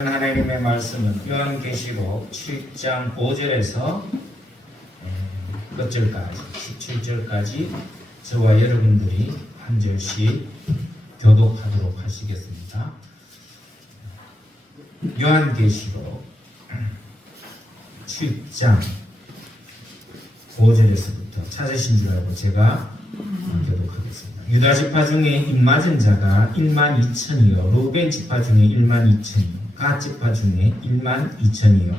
하나님의 말씀은 요한계시록 7장 5절에서 끝절까지 17절까지 저와 여러분들이 한 절씩 교독하도록 하시겠습니다. 요한계시록 7장 5절에서부터 찾으신 줄 알고 제가 교독하겠습니다. 유다 지파 중에 입맞은 자가 12,000이요 루벤 지파 중에 12,000이요 갓 지파 중에 12,000이요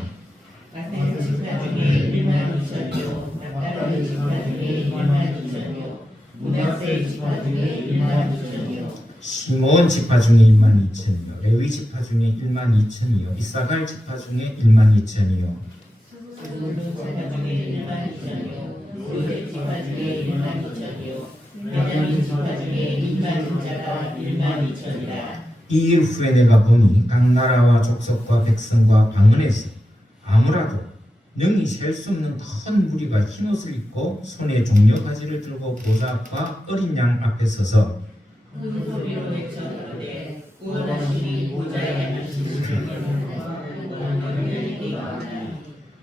나타는 지파 중에 12,000이요 납달리 지파 중에 12,000이요 문하세 지파 중에 12,000이요 시몬 지파 중에 12,000이요 레위 지파 중에 12,000이요 이사갈 지파 중에 12,000이요 스불론 지파 중에 12,000이요 요셉 지파 중에 12,000이요 베냐민 지파 중에 입맞은 자가 12,000이라. 이 일 후에 내가 보니 각 나라와 족속과 백성과 방언에서 아무라도 능히 셀 수 없는 큰 무리가 흰옷을 입고 손에 종려가지를 들고 보좌 앞과 어린 양 앞에 서서 큰 소리로 외쳐가되 구원하시니 보좌에 앉으시는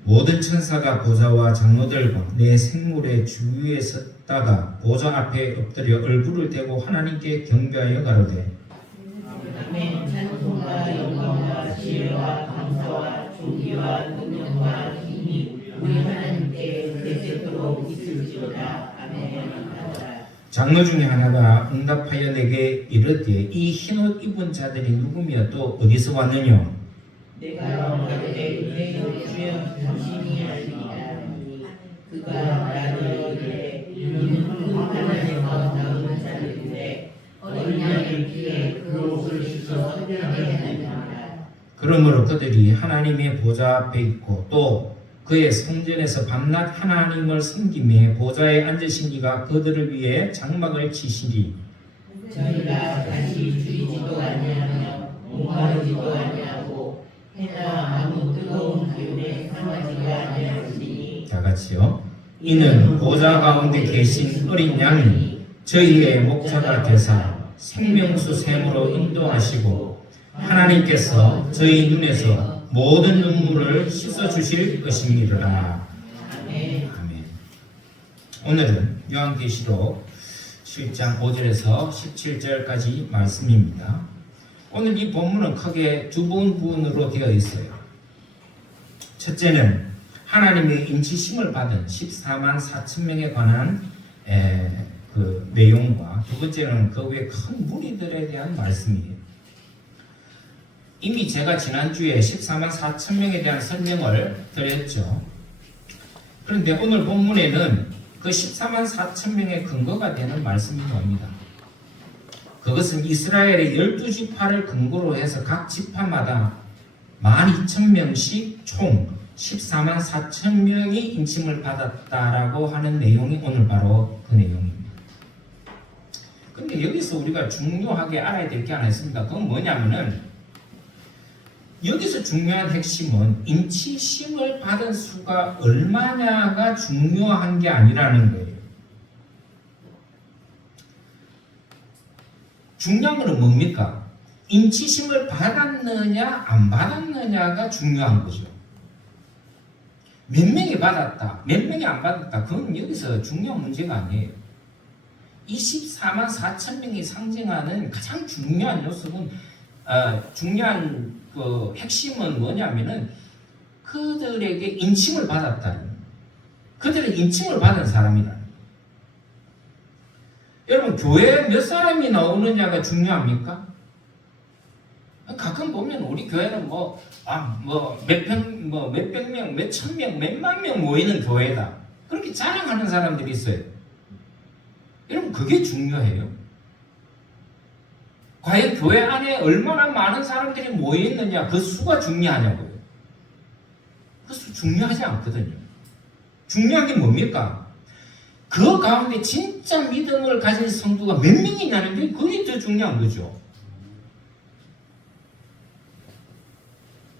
모든 천사가 보좌와 장로들과 내 생물의 주위에 섰다가 보좌 앞에 엎드려 얼굴을 대고 하나님께 경배하여 가로되 아멘. 찬송과 영광과 지혜와 감사와 존귀와 능력과 힘이 우리 하나님께 대세토록 있을지어다. 아멘. 하더라. 장로 중에 하나가 응답하여 내게 이르되 이 흰옷 입은 자들이 누구며 또 어디서 왔느냐? 내가 말하되 주여 주여 당신이 알리라. 그가 나를 이르되 이는 하나님에서 나오는 자들인데 어린 양의 피에 그 옷을 씻어 선명하게 하느니라. 그러므로 그들이 하나님의 보좌 앞에 있고 또 그의 성전에서 밤낮 하나님을 섬기며 보좌에 앉으신 이가 그들을 위해 장막을 치시리. 저희가 다시 줄이지도 아니하며 목마르지도 아니하고 해나 아무 뜨거운 기운에 상하지가 아니하시니. 다 같이요. 이는 보좌 가운데 계신 어린 양이 저희의 목자가 되사 생명수 샘으로 인도하시고 하나님께서 저희 눈에서 모든 눈물을 씻어 주실 것입니다. 아멘. 아멘. 오늘은 요한계시록 7장 5절에서 17절까지 말씀입니다. 오늘 이 본문은 크게 두 부분으로 되어 있어요. 첫째는 하나님의 인치심을 받은 14만 4천 명에 관한 그 내용과 두 번째는 그 외 큰 무리들에 대한 말씀이에요. 이미 제가 지난주에 14만 4천 명에 대한 설명을 드렸죠. 그런데 오늘 본문에는 그 14만 4천 명의 근거가 되는 말씀이 나옵니다. 그것은 이스라엘의 12지파를 근거로 해서 각 지파마다 12,000명씩 총 14만 4천 명이 인침을 받았다라고 하는 내용이 오늘 바로 그 내용입니다. 근데 여기서 우리가 중요하게 알아야 될 게 하나 있습니다. 그건 뭐냐면은 여기서 중요한 핵심은 인치심을 받은 수가 얼마냐가 중요한 게 아니라는 거예요. 중요한 것은 뭡니까? 인치심을 받았느냐 안 받았느냐가 중요한 거죠. 몇 명이 받았다, 몇 명이 안 받았다, 그건 여기서 중요한 문제가 아니에요. 24만 4천 명이 상징하는 가장 중요한 요소는 중요한 그 핵심은 뭐냐면은 그들에게 인침을 받았다는, 그들의 인침을 받은 사람이다. 여러분, 교회에 몇 사람이 나오느냐가 중요합니까? 가끔 보면 우리 교회는 몇백 명, 몇천 명, 몇만 명 모이는 교회다, 그렇게 자랑하는 사람들이 있어요. 여러분, 그게 중요해요. 과연 교회 안에 얼마나 많은 사람들이 모여있느냐, 그 수가 중요하냐고요. 그 수 중요하지 않거든요. 중요한 게 뭡니까? 그 가운데 진짜 믿음을 가진 성도가 몇 명이냐는 게 그게 더 중요한 거죠.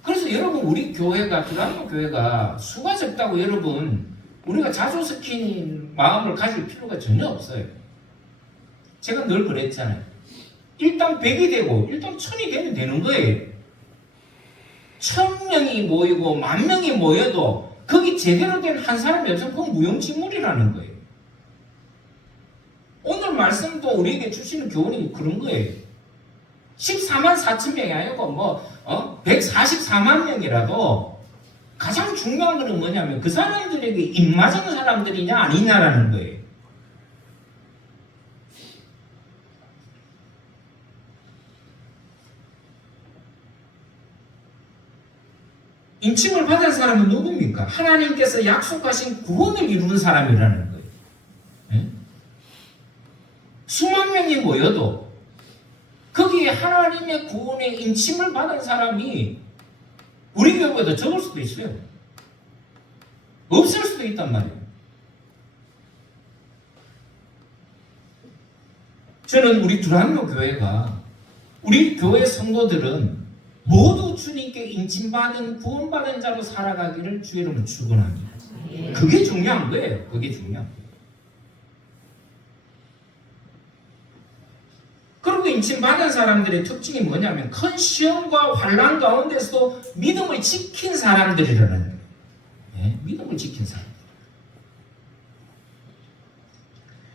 그래서 여러분, 우리 교회가, 드라마 교회가 수가 적다고 여러분 우리가 자주 섞인 마음을 가질 필요가 전혀 없어요. 제가 늘 그랬잖아요. 일단 100이 되고 일단 1000이 되면 되는 거예요. 1000명이 모이고 10,000명이 모여도 거기 제대로 된 한 사람이 없으면 그건 무용지물이라는 거예요. 오늘 말씀도 우리에게 주시는 교훈이 그런 거예요. 14만 4천 명이 아니고 144만 명이라도 가장 중요한 것은 뭐냐면 그 사람들에게 입맞은 사람들이냐 아니냐라는 거예요. 인침을 받은 사람은 누굽니까? 하나님께서 약속하신 구원을 이루는 사람이라는 거예요. 네? 수만 명이 모여도 거기에 하나님의 구원에 인침을 받은 사람이 우리 교회보다 적을 수도 있어요. 없을 수도 있단 말이에요. 저는 우리 두란노 교회가 우리 교회 성도들은 모두 주님께 인침받은 구원받은 자로 살아가기를 주의 이름으로 축원합니다. 그게 중요한 거예요. 그게 중요한 거예요. 그리고 인침받은 사람들의 특징이 뭐냐면 큰 시험과 환난 가운데서도 믿음을 지킨 사람들이라는 거예요. 네? 믿음을 지킨 사람들.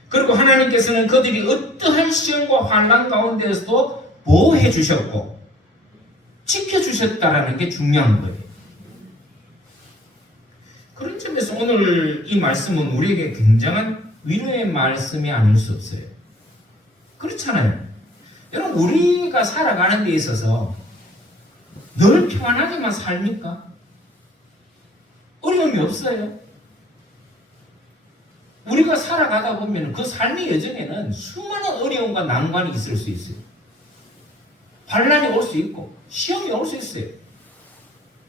그리고 하나님께서는 그들이 어떠한 시험과 환난 가운데서도 보호해 주셨고 지켜주셨다라는 게 중요한 거예요. 그런 점에서 오늘 이 말씀은 우리에게 굉장한 위로의 말씀이 아닐 수 없어요. 그렇잖아요. 여러분 우리가 살아가는 데 있어서 늘 평안하게만 삽니까? 어려움이 없어요. 우리가 살아가다 보면 그 삶의 여정에는 수많은 어려움과 난관이 있을 수 있어요. 환난이 올 수 있고 시험이 올 수 있어요.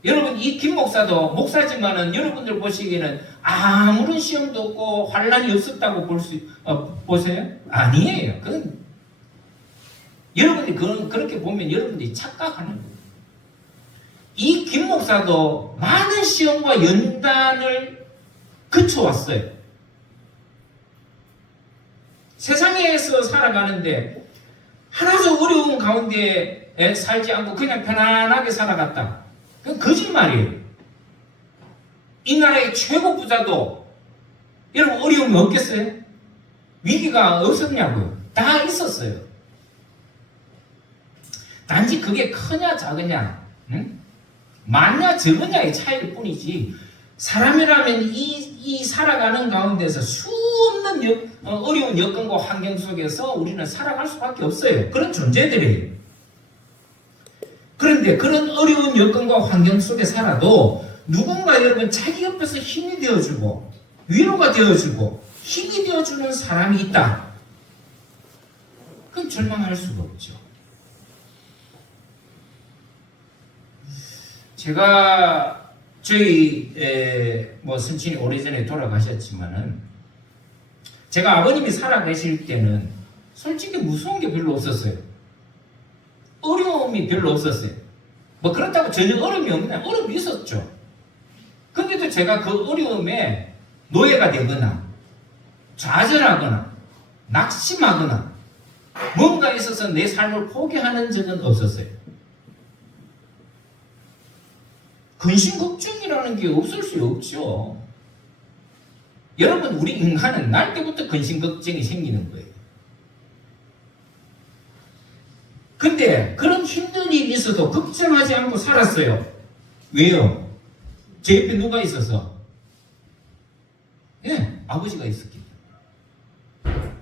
여러분 이 김 목사도 목사지만은 여러분들 보시기에는 아무런 시험도 없고 환난이 없었다고 보세요? 아니에요. 그건 여러분들이 그렇게 보면 여러분들이 착각하는 거예요. 이 김 목사도 많은 시험과 연단을 거쳐왔어요. 세상에서 살아가는데 하나도 어려운 가운데 살지 않고 그냥 편안하게 살아갔다. 그건 거짓말이에요. 이 나라의 최고 부자도 여러분 어려움이 없겠어요? 위기가 없었냐고요? 다 있었어요. 단지 그게 크냐 작으냐, 많냐 적으냐의 차이일 뿐이지 사람이라면 이 살아가는 가운데서 수없는 어려운 여건과 환경 속에서 우리는 살아갈 수밖에 없어요. 그런 존재들이에요. 그런데 그런 어려운 여건과 환경 속에 살아도 누군가 여러분 자기 옆에서 힘이 되어주고 위로가 되어주고 힘이 되어주는 사람이 있다. 그건 절망할 수가 없죠. 제가 저희 선친이 오래전에 돌아가셨지만은 제가 아버님이 살아계실 때는 솔직히 무서운 게 별로 없었어요. 어려움이 별로 없었어요. 뭐 그렇다고 전혀 어려움이 없냐? 어려움이 있었죠. 근데도 제가 그 어려움에 노예가 되거나 좌절하거나 낙심하거나 뭔가 있어서 내 삶을 포기하는 적은 없었어요. 근심 걱정이라는 게 없을 수 없죠. 여러분 우리 인간은 날 때부터 근심 걱정이 생기는 거예요. 근데 그런 힘든 일이 있어도 걱정하지 않고 살았어요. 왜요? 제 옆에 누가 있어서? 예, 아버지가 있었기 때문에.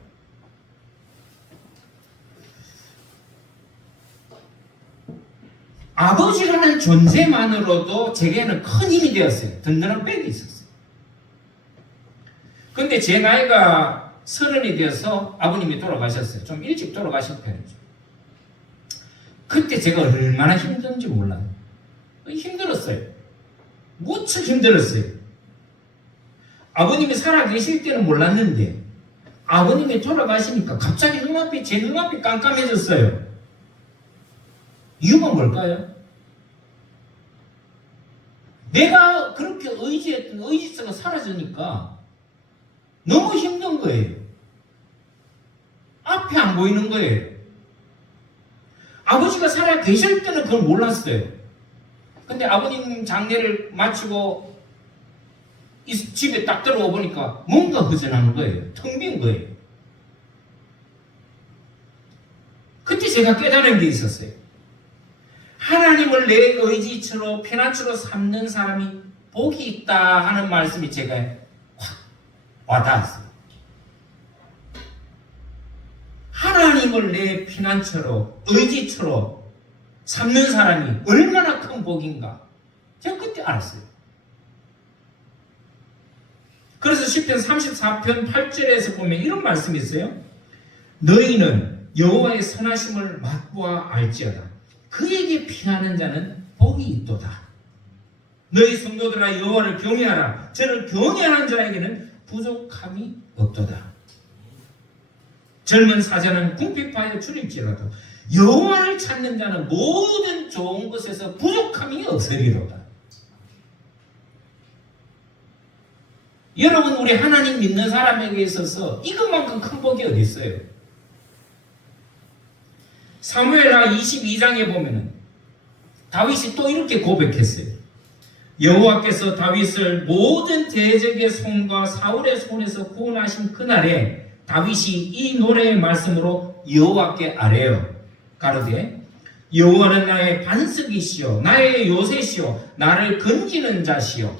아버지라는 존재만으로도 제게는 큰 힘이 되었어요. 든든한 백이 있었어요. 근데 제 나이가 30이 되어서 아버님이 돌아가셨어요. 좀 일찍 돌아가신 편이죠. 그때 제가 얼마나 힘든지 몰라요. 힘들었어요. 무척 힘들었어요. 아버님이 살아계실 때는 몰랐는데 아버님이 돌아가시니까 갑자기 제 눈앞이 깜깜해졌어요. 이유가 뭘까요? 내가 그렇게 의지했던 의지서가 사라지니까 너무 힘든 거예요. 앞이 안 보이는 거예요. 아버지가 살아 계실 때는 그걸 몰랐어요. 근데 아버님 장례를 마치고 집에 딱 들어와 보니까 뭔가 허전한 거예요. 텅 빈 거예요. 그때 제가 깨달은 게 있었어요. 하나님을 내 의지처로 피난처로 삼는 사람이 복이 있다 하는 말씀이 제가 확 와닿았어요. 하나님을 내 피난처로 의지처로 삼는 사람이 얼마나 큰 복인가 제가 그때 알았어요. 그래서 시편 34편 8절에서 보면 이런 말씀이 있어요. 너희는 여호와의 선하심을 맛보아 알지어다. 그에게 피하는 자는 복이 있도다. 너희 성도들아 여호와를 경외하라. 저를 경외하는 자에게는 부족함이 없도다. 젊은 사자는 궁핍하여 줄일지라도 여호와를 찾는 자는 모든 좋은 것에서 부족함이 없으리로다. 여러분, 우리 하나님 믿는 사람에게 있어서 이것만큼 큰 복이 어디 있어요? 사무엘하 22장에 보면은 다윗이 또 이렇게 고백했어요. 여호와께서 다윗을 모든 대적의 손과 사울의 손에서 구원하신 그날에 다윗이 이 노래의 말씀으로 여호와께 아뢰어 가로되 여호와는 나의 반석이시요 나의 요새시요 나를 건지는 자시요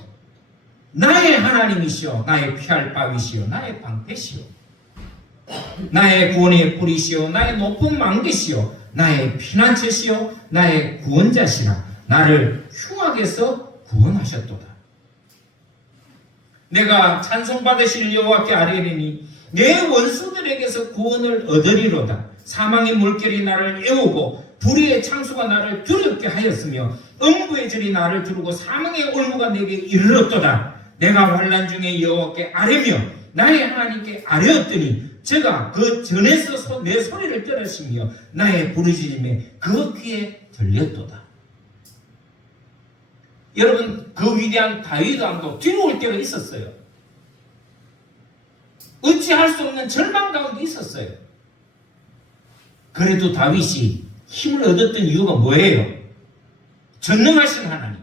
나의 하나님이시요 나의 피할 바위시요 나의 방패시요 나의 구원의 뿌리시요 나의 높은 망대시요 나의 피난처시요 나의 구원자시라. 나를 흉악에서 구원하셨도다. 내가 찬송받으실 여호와께 아뢰리니 내 원수들에게서 구원을 얻으리로다. 사망의 물결이 나를 애우고 불의의 창수가 나를 두렵게 하였으며 음부의 절이 나를 두르고 사망의 올무가 내게 이르렀도다. 내가 환난 중에 여호와께 아뢰며 나의 하나님께 아뢰었더니 제가 그 전에서 내 소리를 들으시며 나의 부르짖음에 그 귀에 들렸도다. 여러분, 그 위대한 다윗 왕도 뒤로올 때가 있었어요. 어찌할 수 없는 절망 가운데 있었어요. 그래도 다윗이 힘을 얻었던 이유가 뭐예요? 전능하신 하나님,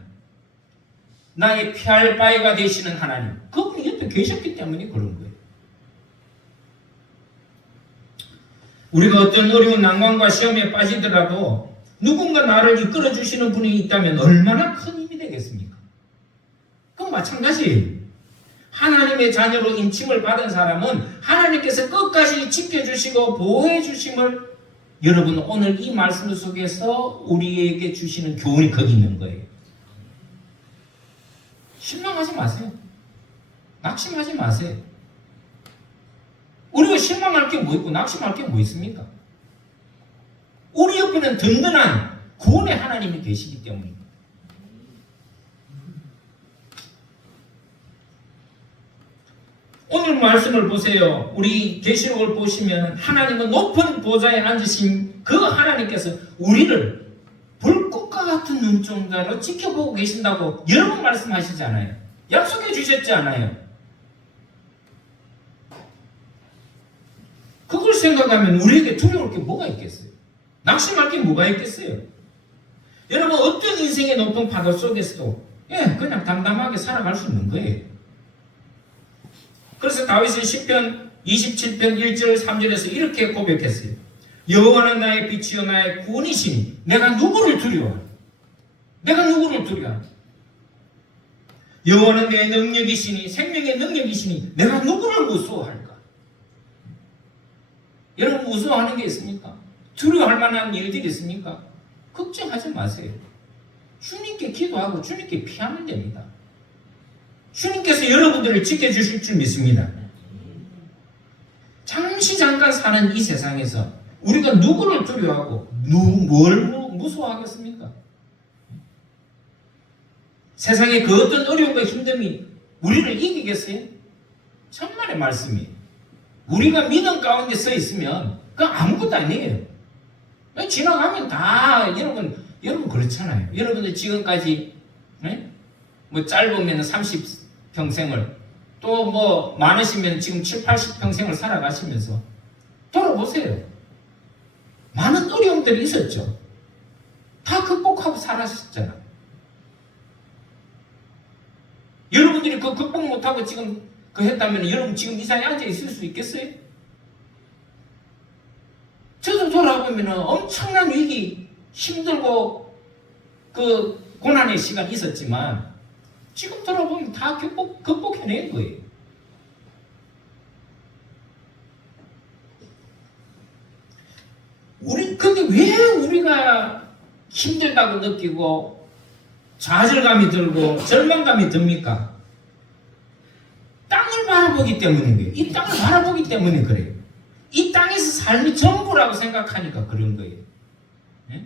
나의 피할 바위가 되시는 하나님, 그분이 옆에 계셨기 때문에 그런 거예요. 우리가 어떤 어려운 난관과 시험에 빠지더라도 누군가 나를 이끌어 주시는 분이 있다면 얼마나 큰 힘이 되겠습니까? 그건 마찬가지예요. 하나님의 자녀로 인침을 받은 사람은 하나님께서 끝까지 지켜주시고 보호해 주심을 여러분 오늘 이 말씀 속에서 우리에게 주시는 교훈이 거기 있는 거예요. 실망하지 마세요. 낙심하지 마세요. 우리가 실망할 게 뭐 있고 낙심할 게 뭐 있습니까? 우리 옆에는 든든한 구원의 하나님이 계시기 때문입니다. 오늘 말씀을 보세요. 우리 계시록을 보시면 하나님은 높은 보좌에 앉으신 그 하나님께서 우리를 불꽃과 같은 눈동자로 지켜보고 계신다고 여러 번 말씀하시잖아요. 약속해 주셨지 않아요? 그걸 생각하면 우리에게 두려울 게 뭐가 있겠어요? 낙심할 게 뭐가 있겠어요? 여러분, 어떤 인생의 높은 파도 속에서도 그냥 담담하게 살아갈 수 있는 거예요. 그래서 다윗은 시편 27편 1절 3절에서 이렇게 고백했어요. 여호와는 나의 빛이요 나의 구원이시니 내가 누구를 두려워하나? 내가 누구를 두려워하나? 여호와는 내 능력이시니 생명의 능력이시니 내가 누구를 무서워할까? 여러분, 무서워하는 게 있습니까? 두려워할 만한 일들이 있습니까? 걱정하지 마세요. 주님께 기도하고 주님께 피하면 됩니다. 주님께서 여러분들을 지켜주실 줄 믿습니다. 잠시 잠깐 사는 이 세상에서 우리가 누구를 두려워하고 뭘 무서워하겠습니까? 세상에 그 어떤 어려움과 힘듦이 우리를 이기겠어요? 천만의 말씀이에요. 우리가 믿음 가운데 서 있으면 그건 아무것도 아니에요. 지나가면 다 여러분 그렇잖아요. 여러분들 지금까지 뭐 짧으면 30평생을 또 뭐 많으시면 지금 7, 80평생을 살아가시면서 돌아보세요. 많은 어려움들이 있었죠. 다 극복하고 살았었잖아. 여러분들이 그 극복 못하고 지금 그 했다면 여러분 지금 이 자리에 앉아 있을 수 있겠어요? 저도 돌아보면 엄청난 위기, 힘들고 그 고난의 시간이 있었지만 지금 돌아보면 다 극복해낸 거예요. 근데 왜 우리가 힘들다고 느끼고 좌절감이 들고 절망감이 듭니까? 땅을 바라보기 때문인 거예요. 이 땅을 바라보기 때문에 그래요. 이 땅에서 삶이 전부라고 생각하니까 그런 거예요. 네?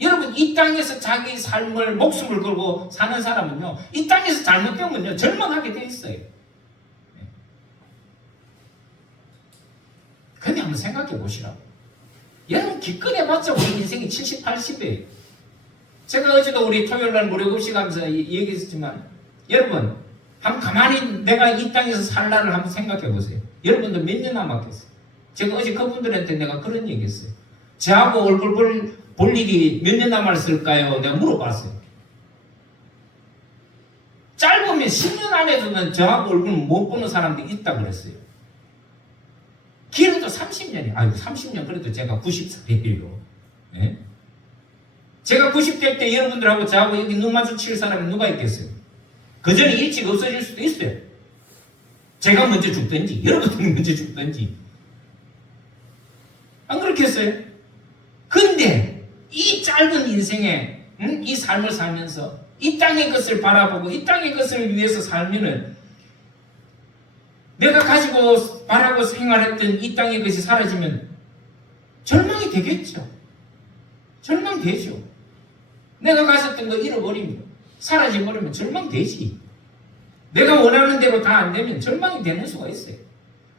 여러분, 이 땅에서 자기 삶을 목숨을 걸고 사는 사람은요, 이 땅에서 잘못되면요 절망하게 돼 있어요. 네? 근데 한번 생각해 보시라고. 여러분, 기껏 해봤자 우리 인생이 70, 80이에요. 제가 어제도 우리 토요일날 무료급식 하면서 얘기했지만, 여러분, 한번 가만히 내가 이 땅에서 살 날을 한번 생각해 보세요. 여러분들 몇 년 남았겠어요? 제가 어제 그분들한테 내가 그런 얘기 했어요. 저하고 얼굴 볼 일이 몇 년 남았을까요? 내가 물어봤어요. 짧으면 10년 안에서는 저하고 얼굴 못 보는 사람들이 있다고 그랬어요. 길어도 30년이, 아유, 30년 그래도 제가 90살이에요. 예? 제가 90대 때 여러분들하고 저하고 여기 눈 마주칠 사람이 누가 있겠어요? 그 전에 일찍 없어질 수도 있어요. 제가 먼저 죽든지, 여러분들이 먼저 죽든지. 안 그렇겠어요? 근데 이 짧은 인생에 이 삶을 살면서 이 땅의 것을 바라보고 이 땅의 것을 위해서 살면은 내가 가지고 바라고 생활했던 이 땅의 것이 사라지면 절망이 되겠죠. 절망되죠. 내가 가졌던 거 잃어버리면, 사라져버리면 절망되지. 내가 원하는 대로 다 안 되면 절망이 되는 수가 있어요.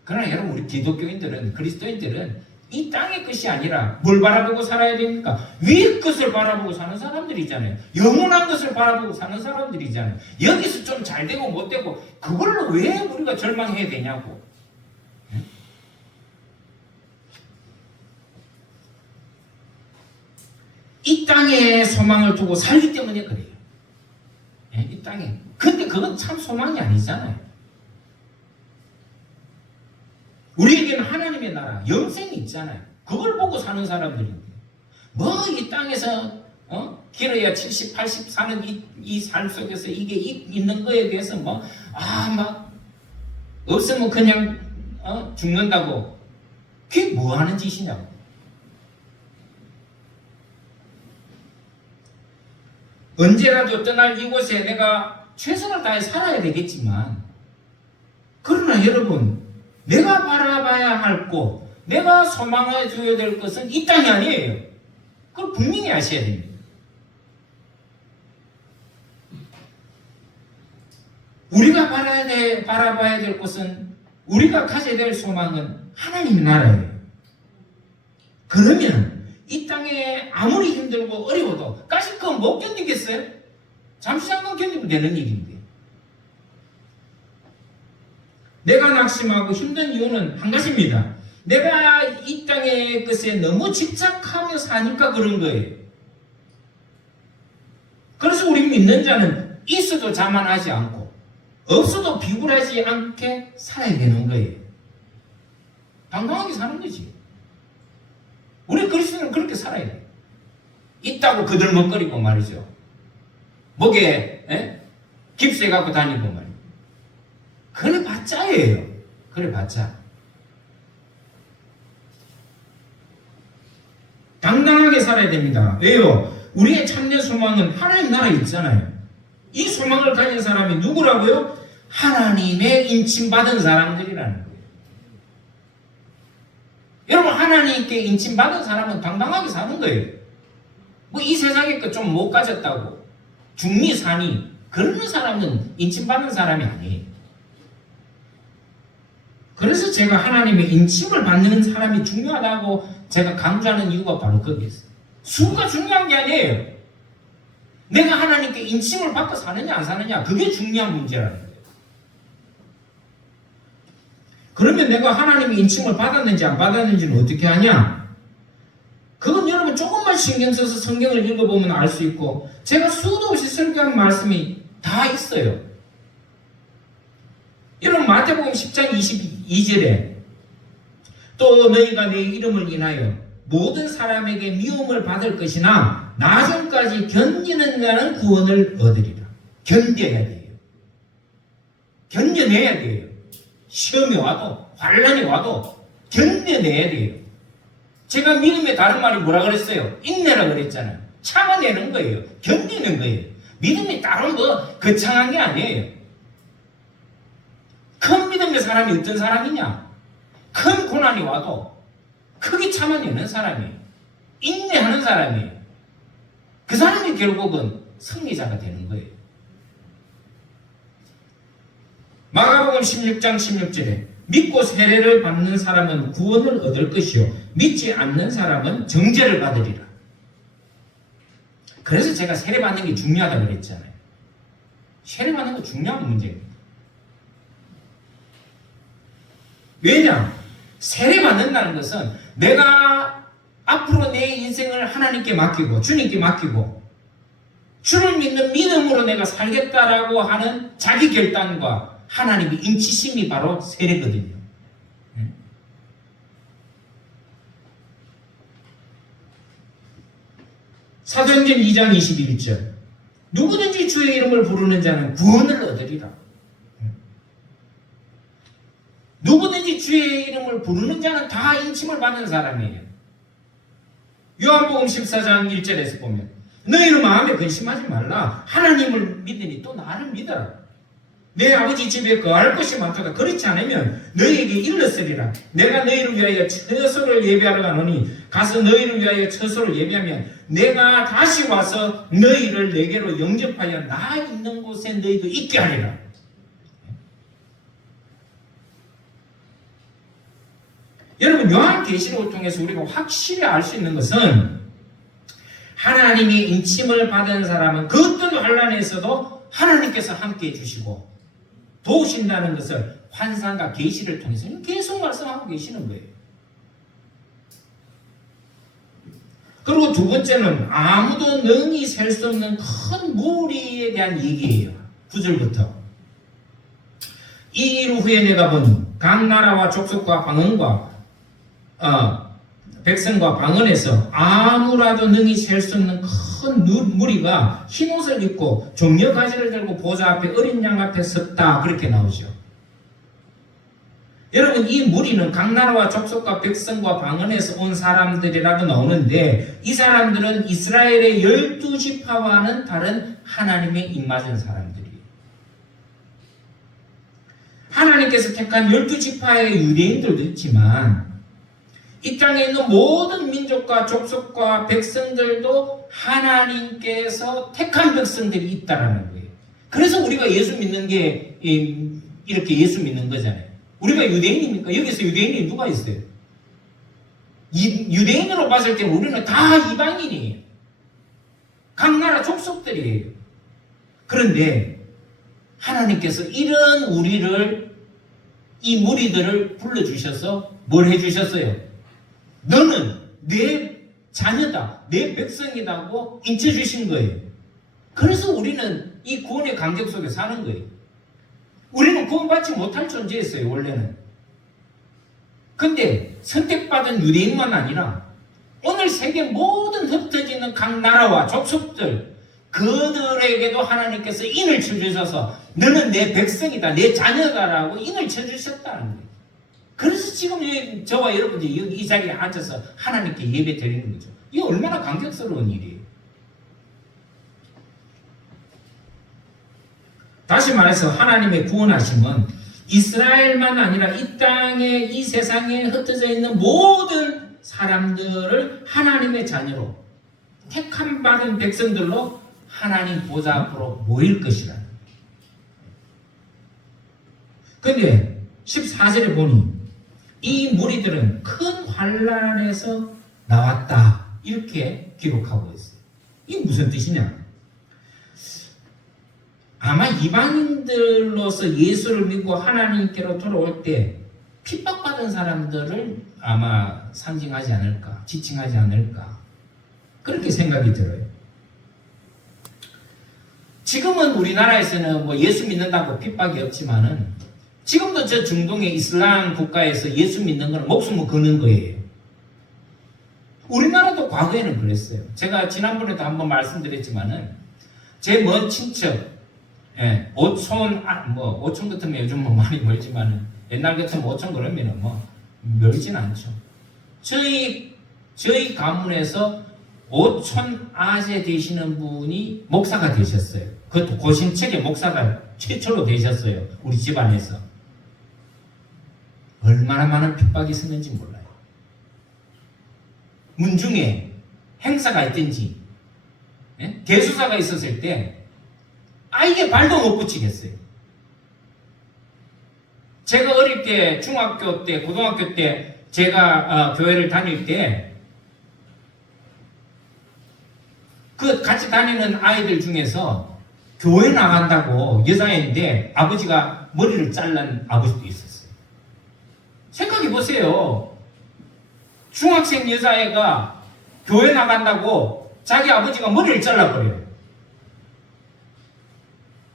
그러나 여러분, 우리 기독교인들은, 그리스도인들은 이 땅의 것이 아니라 뭘 바라보고 살아야 됩니까? 위의 것을 바라보고 사는 사람들이잖아요. 영원한 것을 바라보고 사는 사람들이잖아요. 여기서 좀 잘 되고 못 되고 그걸로 왜 우리가 절망해야 되냐고. 이 땅에 소망을 두고 살기 때문에 그래요. 이 땅에. 근데 그건 참 소망이 아니잖아요. 우리에게는 하나님의 나라, 영생이 있잖아요. 그걸 보고 사는 사람들인데 뭐 이 땅에서 길어야 70, 80 사는 이 삶 속에서 이게 있는 거에 대해서 막 없으면 그냥 죽는다고. 그게 뭐 하는 짓이냐고. 언제라도 떠날 이곳에 내가 최선을 다해 살아야 되겠지만, 그러나 여러분, 내가 바라봐야 할 곳, 내가 소망해 줘야 될 것은 이 땅이 아니에요. 그걸 분명히 아셔야 됩니다. 우리가 바라봐야 될 곳은, 우리가 가져야 될 소망은 하나님의 나라예요. 그러면 이 땅에 아무리 힘들고 어려워도 까짓 거 못 견디겠어요? 잠시 잠깐 견디면 되는 일인데. 내가 낙심하고 힘든 이유는 한 가지입니다. 내가 이 땅의 것에 너무 집착하며 사니까 그런 거예요. 그래서 우리 믿는 자는 있어도 자만하지 않고 없어도 비굴하지 않게 살아야 되는 거예요. 당당하게 사는 거지. 우리 그리스도는 그렇게 살아야 돼요. 있다고 그들먹거리고 말이죠. 목에 깁스해 갖고 다니고 말이죠. 그래 봤자예요. 그래 봤자. 당당하게 살아야 됩니다. 왜요? 우리의 참된 소망은 하나님 나라에 있잖아요. 이 소망을 가진 사람이 누구라고요? 하나님의 인침받은 사람들이라는 거예요. 여러분, 하나님께 인침받은 사람은 당당하게 사는 거예요. 뭐 이 세상에 거 좀 못 가졌다고 중리 사니 그런 사람은 인침받는 사람이 아니에요. 그래서 제가 하나님의 인침을 받는 사람이 중요하다고 제가 강조하는 이유가 바로 거기에 있어요. 수가 중요한 게 아니에요. 내가 하나님께 인침을 받고 사느냐 안 사느냐, 그게 중요한 문제라는 거예요. 그러면 내가 하나님의 인침을 받았는지 안 받았는지는 어떻게 하냐? 그건 여러분 조금만 신경 써서 성경을 읽어보면 알 수 있고, 제가 수도 없이 설교한 말씀이 다 있어요. 여러분 마태복음 10장 22절에 또 너희가 내 이름을 인하여 모든 사람에게 미움을 받을 것이나 나중까지 견디는 자는 구원을 얻으리라. 견뎌야 돼요. 견뎌내야 돼요. 시험이 와도 환난이 와도 견뎌내야 돼요. 제가 믿음의 다른 말이 뭐라 그랬어요? 인내라 그랬잖아요. 참아내는 거예요. 견디는 거예요. 믿음이 다른 뭐 거창한 게 아니에요. 큰 믿음의 사람이 어떤 사람이냐? 큰 고난이 와도 크게 참아내는 사람이에요. 인내하는 사람이에요. 그 사람이 결국은 승리자가 되는 거예요. 마가복음 16장 16절에 믿고 세례를 받는 사람은 구원을 얻을 것이요 믿지 않는 사람은 정죄를 받으리라. 그래서 제가 세례 받는 게 중요하다고 그랬잖아요. 세례 받는 거 중요한 문제입니다. 왜냐? 세례 받는다는 것은 내가 앞으로 내 인생을 하나님께 맡기고 주님께 맡기고 주를 믿는 믿음으로 내가 살겠다라고 하는 자기 결단과 하나님의 인치심이 바로 세례거든요. 사도행전 2장 21절 누구든지 주의 이름을 부르는 자는 구원을 얻으리라. 누구든지 주의 이름을 부르는 자는 다 인침을 받는 사람이에요. 요한복음 14장 1절에서 보면 너희는 마음에 근심하지 말라. 하나님을 믿으니 또 나를 믿어라. 내 아버지 집에 거할 것이 많도다. 그렇지 않으면 너희에게 일렀으리라. 내가 너희를 위하여 처소를 예비하러 가노니 가서 너희를 위하여 처소를 예비하면 내가 다시 와서 너희를 내게로 영접하여 나 있는 곳에 너희도 있게 하리라. 여러분 요한계시록을 통해서 우리가 확실히 알 수 있는 것은 하나님의 인침을 받은 사람은 그 어떤 환난에서도 하나님께서 함께해 주시고 도우신다는 것을 환상과 계시를 통해서 계속 말씀하고 계시는 거예요. 그리고 두 번째는 아무도 능히 셀 수 없는 큰 무리에 대한 얘기예요. 9절부터 이 일 후에 내가 보니 각 나라와 족속과 방언과 백성과 방언에서 아무라도 능히 셀 수 없는 큰 무리가 흰옷을 입고 종려 가지를 들고 보좌 앞에 어린 양 앞에 섰다. 그렇게 나오죠. 여러분 이 무리는 각 나라와 족속과 백성과 방언에서 온 사람들이라고 나오는데 이 사람들은 이스라엘의 12지파와는 다른 하나님의 입맞은 사람들이에요. 하나님께서 택한 12지파의 유대인들도 있지만 이 땅에 있는 모든 민족과 족속과 백성들도 하나님께서 택한 백성들이 있다라는 거예요. 그래서 우리가 예수 믿는 게 이렇게 예수 믿는 거잖아요. 우리가 유대인입니까? 여기서 유대인이 누가 있어요? 유대인으로 봤을 때 우리는 다 이방인이에요. 각 나라 족속들이에요. 그런데 하나님께서 이런 우리를 이 무리들을 불러주셔서 뭘 해주셨어요? 너는 내 자녀다, 내 백성이라고 인쳐주신 거예요. 그래서 우리는 이 구원의 감격 속에 사는 거예요. 우리는 구원받지 못할 존재였어요, 원래는. 근데 선택받은 유대인만 아니라 오늘 세계 모든 흩어지는 각 나라와 족속들 그들에게도 하나님께서 인을 쳐주셔서 너는 내 백성이다, 내 자녀다라고 인을 쳐주셨다는 거예요. 그래서 지금 저와 여러분들이 이 자리에 앉아서 하나님께 예배 드리는 거죠. 이게 얼마나 감격스러운 일이에요. 다시 말해서 하나님의 구원하심은 이스라엘만 아니라 이 땅에 이 세상에 흩어져 있는 모든 사람들을 하나님의 자녀로 택함 받은 백성들로 하나님 보좌 앞으로 모일 것이라는 거예요. 그런데 14절에 보니 이 무리들은 큰 환난에서 나왔다 이렇게 기록하고 있어요. 이게 무슨 뜻이냐? 아마 이방인들로서 예수를 믿고 하나님께로 돌아올 때 핍박받은 사람들을 아마 상징하지 않을까, 지칭하지 않을까 그렇게 생각이 들어요. 지금은 우리나라에서는 뭐 예수 믿는다고 핍박이 없지만은 지금도 저 중동의 이슬람 국가에서 예수 믿는 건 목숨을 거는 거예요. 우리나라도 과거에는 그랬어요. 제가 지난번에도 한번 말씀드렸지만은 제 먼 친척, 오촌, 오촌 같으면 요즘 뭐 많이 멀지만은 옛날 같으면 오촌 그러면은 뭐 멀진 않죠. 저희 가문에서 오촌 아재 되시는 분이 목사가 되셨어요. 그것도 고신책의 목사가 최초로 되셨어요. 우리 집안에서. 얼마나 많은 핍박이 있었는지 몰라요. 문중에 행사가 있든지 대수사가 있었을 때 아이게 발도 못 붙이겠어요. 제가 어릴 때 중학교 때 고등학교 때 제가 교회를 다닐 때 그 같이 다니는 아이들 중에서 교회 나간다고 여자애인데 아버지가 머리를 잘란 아버지도 있었어요. 생각해 보세요. 중학생 여자애가 교회 나간다고 자기 아버지가 머리를 잘라버려요.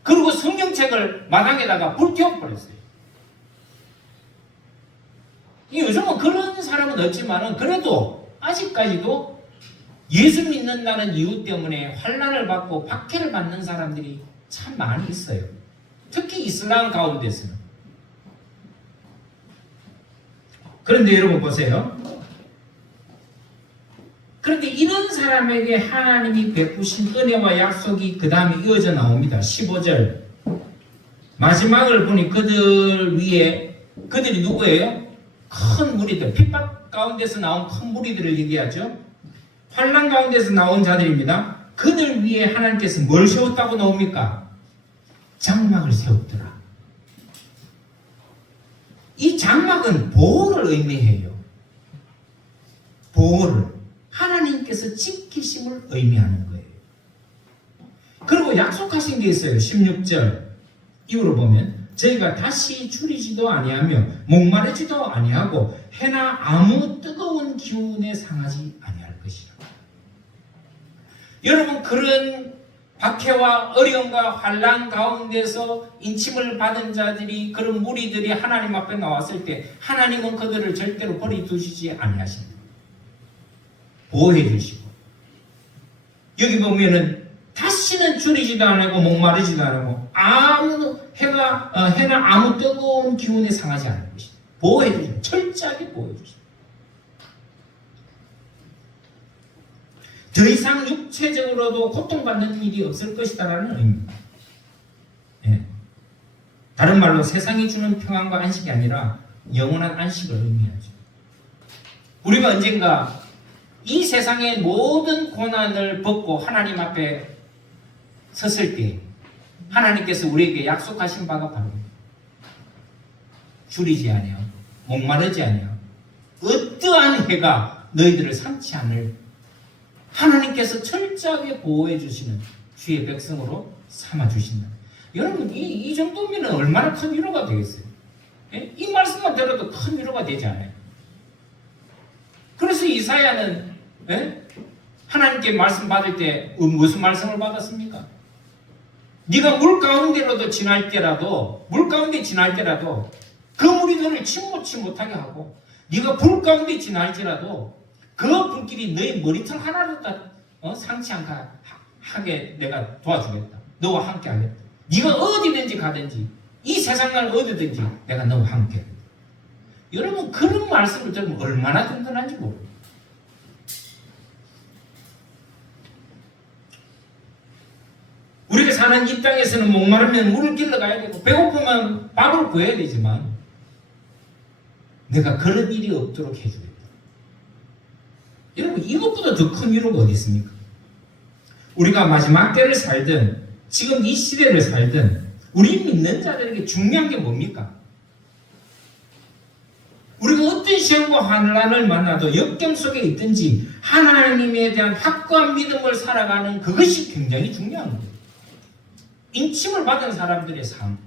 그리고 성경책을 마당에다가 불태워버렸어요. 요즘은 그런 사람은 없지만은 그래도 아직까지도 예수 믿는다는 이유 때문에 환난을 받고 박해를 받는 사람들이 참 많이 있어요. 특히 이슬람 가운데서는. 그런데 여러분 보세요. 그런데 이런 사람에게 하나님이 베푸신 은혜와 약속이 그 다음에 이어져 나옵니다. 15절 마지막을 보니 그들 위에 그들이 누구예요? 큰 무리들, 핍박 가운데서 나온 큰 무리들을 얘기하죠. 환난 가운데서 나온 자들입니다. 그들 위에 하나님께서 뭘 세웠다고 나옵니까? 장막을 세웠더라. 이 장막은 보호를 의미해요. 보호를. 하나님께서 지키심을 의미하는 거예요. 그리고 약속하신 게 있어요. 16절 이후로 보면 저희가 다시 줄이지도 아니하며 목마르지도 아니하고 해나 아무 뜨거운 기운에 상하지 아니할 것이라. 여러분 그런 박해와 어려움과 환난 가운데서 인침을 받은 자들이 그런 무리들이 하나님 앞에 나왔을 때 하나님은 그들을 절대로 버려두시지 아니하십니다. 보호해 주시고 여기 보면은 다시는 줄이지도 않고 목마르지도 않고 아무 해나 아무 뜨거운 기운에 상하지 않을 것이다. 보호해 주시고 철저하게 보호해 주시고 더 이상 육체적으로도 고통받는 일이 없을 것이다라는 의미입니다. 다른 말로 세상이 주는 평안과 안식이 아니라 영원한 안식을 의미하죠. 우리가 언젠가 이 세상의 모든 고난을 벗고 하나님 앞에 섰을 때 하나님께서 우리에게 약속하신 바가 바로 줄이지 아니하고 목마르지 아니하고 어떠한 해가 너희들을 삼지 않을 하나님께서 철저하게 보호해 주시는 주의 백성으로 삼아 주신다. 여러분 이 정도면 얼마나 큰 위로가 되겠어요? 이 말씀만 들어도 큰 위로가 되지 않아요? 그래서 이사야는 하나님께 말씀 받을 때 무슨 말씀을 받았습니까? 네가 물 가운데로도 지날 때라도 그 물이 너를 침몰치 못하게 하고 네가 불 가운데 지날지라도 그 불길이 너의 머리털 하나도 상치 않게 내가 도와주겠다. 너와 함께 하겠다. 네가 어디든지 가든지 이 세상을 어디든지 내가 너와 함께 하겠다. 여러분 그런 말씀을 들으면 얼마나 든든한지 모릅니다. 우리가 사는 이 땅에서는 목마르면 물을 길러 가야 되고 배고프면 밥을 구해야 되지만 내가 그런 일이 없도록 해주겠다. 여러분 이것보다 더 큰 위로가 어디 있습니까? 우리가 마지막 때를 살든 지금 이 시대를 살든 우리 믿는 자들에게 중요한 게 뭡니까? 우리가 어떤 시험과 환난을 만나도 역경 속에 있든지 하나님에 대한 확고한 믿음을 살아가는 그것이 굉장히 중요한 거예요. 인침을 받은 사람들의 삶.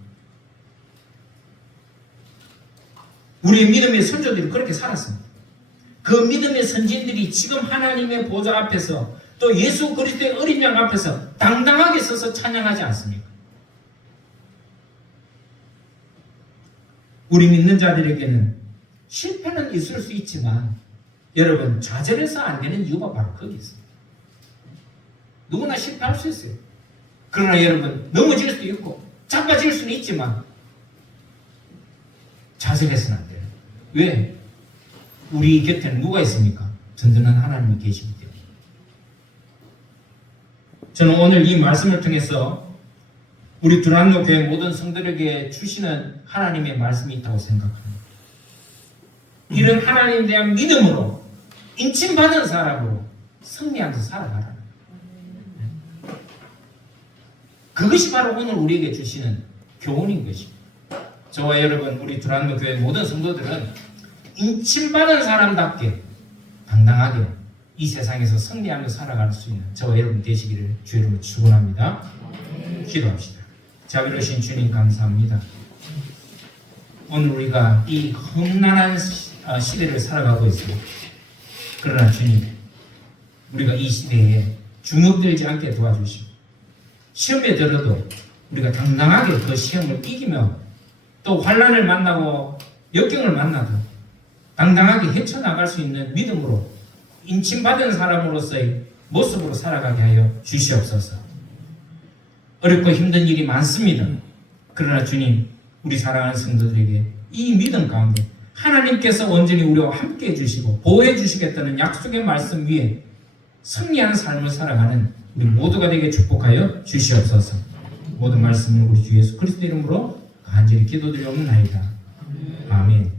우리의 믿음의 선조들이 그렇게 살았습니다. 그 믿음의 선진들이 지금 하나님의 보좌 앞에서 또 예수 그리스도의 어린 양 앞에서 당당하게 서서 찬양하지 않습니까? 우리 믿는 자들에게는 실패는 있을 수 있지만 여러분 좌절해서 안 되는 이유가 바로 거기 있습니다. 누구나 실패할 수 있어요. 그러나 여러분 넘어질 수도 있고 자빠질 수는 있지만 좌절해서는 안 돼요. 왜? 우리 곁에는 누가 있습니까? 든든한 하나님이 계시기 때문에. 저는 오늘 이 말씀을 통해서 우리 두란노 교회 모든 성도들에게 주시는 하나님의 말씀이 있다고 생각합니다. 이런 하나님에 대한 믿음으로 인침받은 사람으로 승리하면서 살아가라. 그것이 바로 오늘 우리에게 주시는 교훈인 것입니다. 저와 여러분 우리 두란노 교회 모든 성도들은 인침받은 사람답게 당당하게 이 세상에서 승리하며 살아갈 수 있는 저와 여러분 되시기를 주의로 축원합니다. 기도합시다. 자비로우신 주님 감사합니다. 오늘 우리가 이 험난한 시대를 살아가고 있습니다. 그러나 주님, 우리가 이 시대에 주눅들지 않게 도와주시고 시험에 들어도 우리가 당당하게 그 시험을 이기며 또 환난을 만나고 역경을 만나도 당당하게 헤쳐나갈 수 있는 믿음으로 인침받은 사람으로서의 모습으로 살아가게 하여 주시옵소서. 어렵고 힘든 일이 많습니다. 그러나 주님, 우리 사랑하는 성도들에게 이 믿음 가운데 하나님께서 온전히 우리와 함께 해주시고 보호해 주시겠다는 약속의 말씀 위에 승리하는 삶을 살아가는 우리 모두가 되게 축복하여 주시옵소서. 모든 말씀을 우리 주 예수 그리스도 이름으로 간절히 기도드리옵나이다. 아멘.